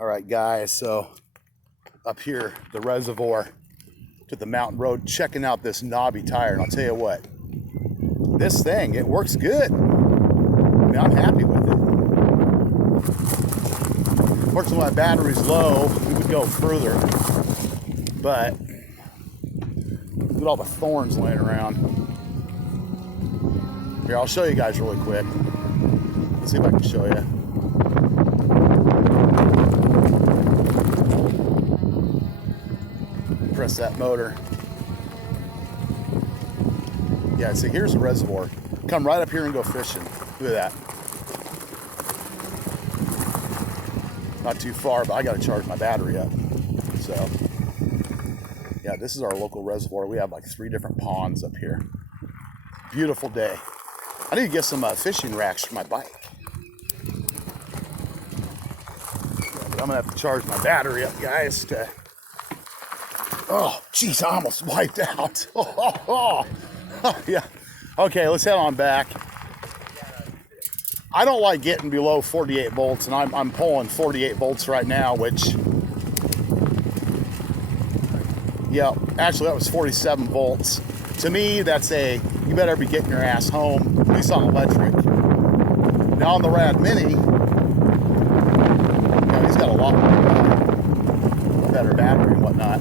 All right, guys, so up here, the reservoir to the mountain road, checking out this knobby tire, and I'll tell you what, this thing, it works good. I mean, I'm happy with it. Fortunately, my battery's low, we would go further, but look at all the thorns laying around. Here, I'll show you guys really quick. Let's see if I can show you. Press that motor. Yeah, see, here's the reservoir. Come right up here and go fishing. Look at that. Not too far, but I got to charge my battery up. So, yeah, this is our local reservoir. We have like 3 different ponds up here. Beautiful day. I need to get some fishing racks for my bike. Yeah, but I'm gonna have to charge my battery up, guys. Oh, geez, I almost wiped out. Oh, yeah. Okay, let's head on back. I don't like getting below 48 volts, and I'm pulling 48 volts right now, which, yeah, actually that was 47 volts. To me, that's you better be getting your ass home, at least on electric. Now on the Rad Mini, yeah, he's got a lot more better battery and whatnot.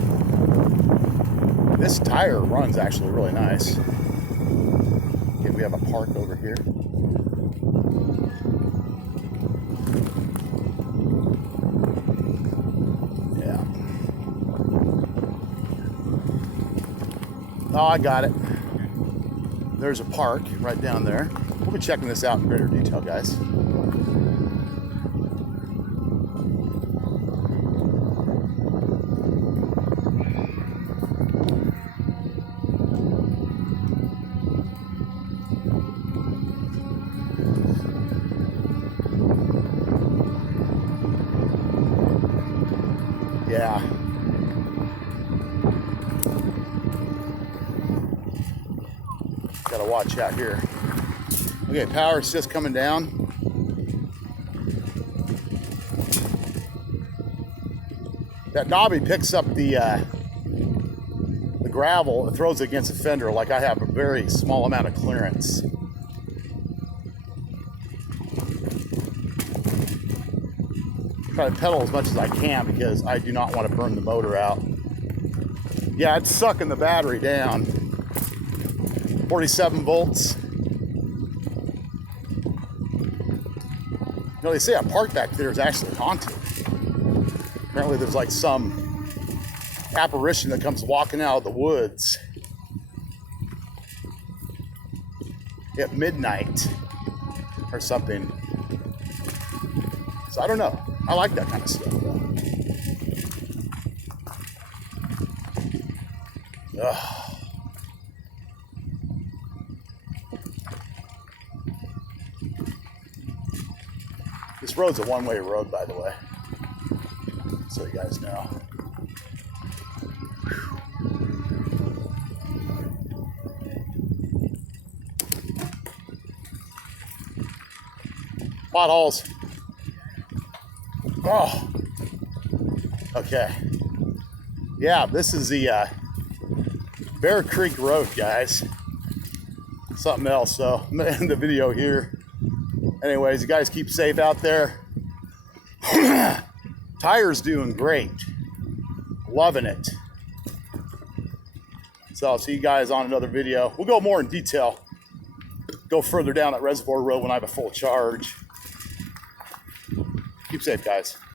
This tire runs actually really nice. Okay, we have a park over here. Yeah. Oh, I got it. There's a park right down there. We'll be checking this out in greater detail, guys. Yeah. Gotta watch out here. Okay, power's just coming down. That knobby picks up the gravel and throws it against the fender like I have a very small amount of clearance. Try to pedal as much as I can because I do not want to burn the motor out. Yeah, it's sucking the battery down. 47 volts. You know, they say a park back there is actually haunted. Apparently there's like some apparition that comes walking out of the woods at midnight or something. So I don't know. I like that kind of stuff though. Ugh. This road's a one-way road, by the way, so you guys know. Potholes. Oh, okay. Yeah, this is the Bear Creek Road, guys. Something else, so I'm gonna end the video here. Anyways, you guys keep safe out there. Tire's doing great. Loving it. So I'll see you guys on another video. We'll go more in detail. Go further down that reservoir road when I have a full charge. Keep safe, guys.